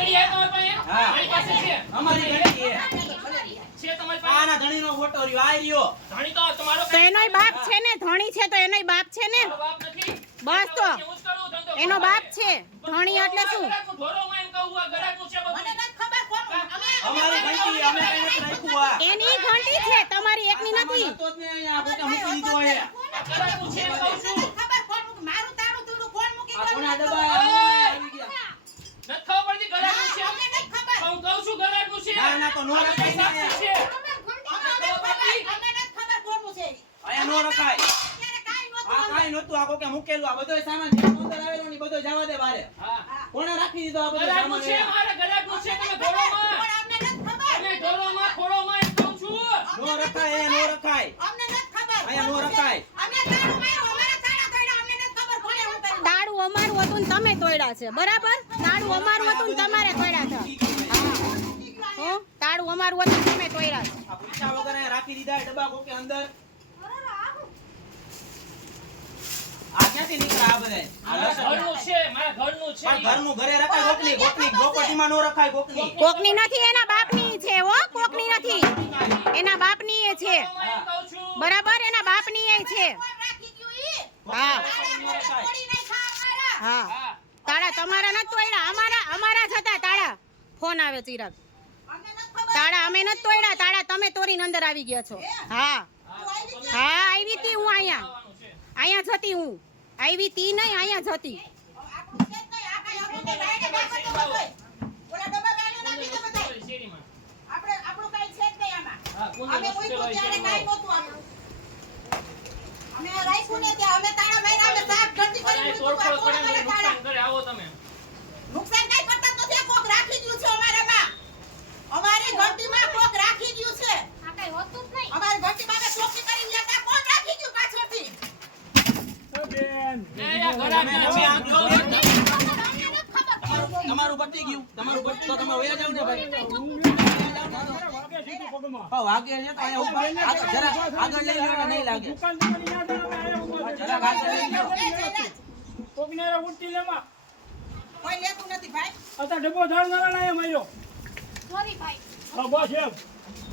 ઘડી આ તમારી પાસે? હા. મારી પાસે છે. અમારી ઘડી એ. છે. તમારી પાસે? આના ધણીનો ફોટો રહ્યો આ રહ્યો. ધણી તો તમારો તો એનોય બાપ છે ને? ધણી છે તો એનોય બાપ છે ને? બાપ નથી. બસ તો. એનો બાપ છે. ધણી એટલે શું? ગરાકનું ઢોરોમાં એમ કહું, આ ગરાકનું છે બધું. મને નથી ખબર કોણ અમે અમારી ઘંટી અમે કઈ નથી રાખ્યું આ. એની ઘંટી છે તમારી એકની નથી. તો જ ને અહીંયા આપણે મૂકી દીધો છે એમ કહું છું. ખબર કોણ મૂકી મારું તાળું તૂડું કોણ મૂકી આ ગયું? કોના ડબ્બા આવી ગયા નથી ખબર પડતી ગરાકનું છે? અમને નથી ખબર હું કહું છું ના, તો નો રખાય. છે. અહીંયા નો રખાય. નહોતું આ કાઈ નતું આ કોકે મૂકેલું. આ બધો સામાન જે અંદર આવેલો ને બધો જવા દે બારે. હા. કોણે રાખી દીધો આ બધો સામાન છે, અહીંયા? મારે ગરાકનું છે, તમે પણ અમને નથી ખબર. તમે ઢોરોમાં, ખોળોમાં એમ કહું છું. નો રખાય એ નો રખાય અમને નથી ખબર. અહીંયા નો રખાય. અમે તાળું માર્યું અમારા તાળા તોડ્યા. અમને નથી ખબર કોણે હું કર્યું તાળું અમારું હતું ને તમે તોડ્યા છે. બરાબર? તાળું અમારું હતું ને તમારે તોડ્યા છે. હા. હો? તાળું અમારું હતું તમે તોડ્યા આ પૂછ્યા વગર રાખી દીધા ડબ્બા કોકે અંદર? આ ક્યાંથી નીકળ્યા આ બધાય? મારા ઘરનું છે, મારા ઘરનું છે. પણ ઘરનું ઘરે રખાય ગોકની ગોકની પ્રોપર્ટીમાં નો રખાય ગોકની કોકની નથી એના બાપની છે હો કોકની નથી. એના બાપની એ છે. બરાબર એના બાપની એ છે? હા? હા. તાળા તમારા નથી તોડ્યા અમારા અમારા જ હતા તાળા. ફોન આવે ચિરાગ. તાળા અમે નથી તોડ્યા તાળા તમે તોડીને અંદર આવી ગયા છો હા હા આવી તી હું અહીંયા અહીંયા જતી હું આવી તી નહીં અહીંયા જતી અમે રાખ્યું ને ત્યાં અમે તાળા માર્યા, અમે સાફ ઘરથી કરી મૂક્યું. આ કોણ કરે તાળા? આવો તમે. નુકસાન કાંઈ કરતા જ નથી. આ કોક રાખી ગયું છે અમારામાં. અમારી ઘંટીમાં કોક રાખી ગયું છે. અમારી ઘંટીમાં અમે ચોકી કરી ગયા હતા. કોણ રાખી ગયું પાછળથી? એ આ ઘરાકના તમે છે. આમ જો બેન. અમને નથી ખબર. તમારું પતી ગયું તમારું પતી તો તમે વયા જાવ ને ભાઈ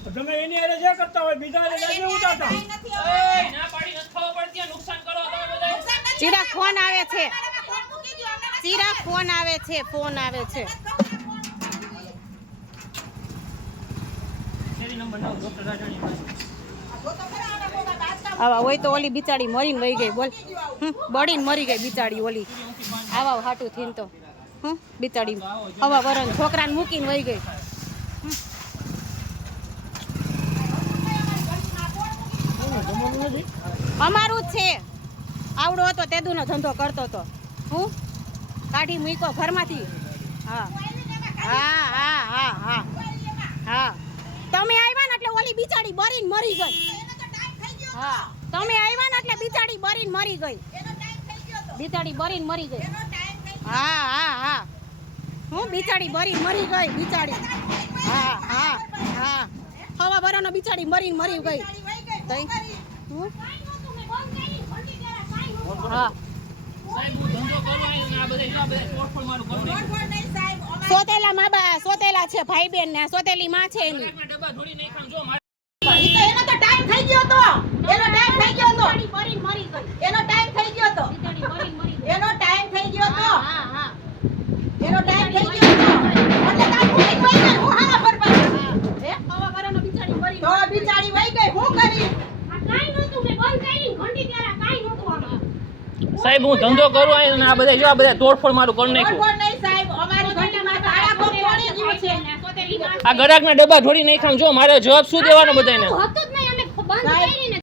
તમે એની હારે જે કરતા હોય બીજા ઉતારતા ચિરાગ ફોન આવે છે. ખબર. ફોન આવે છે, ફોન આવે છે. આવા હોય તો ઓલી બિચારી મરીને વહી ગઈ, બોલ. બળીને મરી ગઈ બિચારી ઓલી. આવા હાટું થઈને તો. હું બિચારી. હવા વરણ છોકરાને મૂકીને વહી ગઈ. અમારું છે. આવડો હતો તેદુનો ધંધો કરતો હતો હું? કાઢી મૂક્યો ઘરમાંથી? હા. હા હા હા હા. હા. તમે આવ્યા ને એટલે ઓલી બિચારી બરીને મરી ગઈ. હા. તમે આવ્યા ને એટલે બિચારી બરીને મરી ગઈ. બિચારી બરીને મરી ગઈ. હા હા હા. હું? બિચારી બરી મરી ગઈ, બિચારી. હા હા હા. હવા બરાનો બિચારી મરીને મરી ગઈ. તઈ? હું? સોતેલા મા બા સોતેલા છે ભાઈ બેન ને સોતેલી માં છે એની એનો તો ટાઈમ થઈ ગયો તો એનો ટાઈમ થઈ ગયો તો બરીને મરી ગઈ એનો ટાઈમ થઈ ગયો તો એનો ટાઈમ થઈ ગયો તો હા હા એનો ટાઈમ થઈ ગયો તો એટલે તાર ભૂલી ગઈ ને હું હારા ભરપાઈ હે હવા બરાનો બિચારી મરી તો બિચારી વહી ગઈ હું કરી સાહેબ હું ધંધો કરું અહીં અને આ બધા જો આ બધા તોડફોડ મારું કરી નાખ્યું. આ ગરાકના ડબ્બા ધોળી નાખ્યા જો મારે જવાબ શું દેવાનો બધાને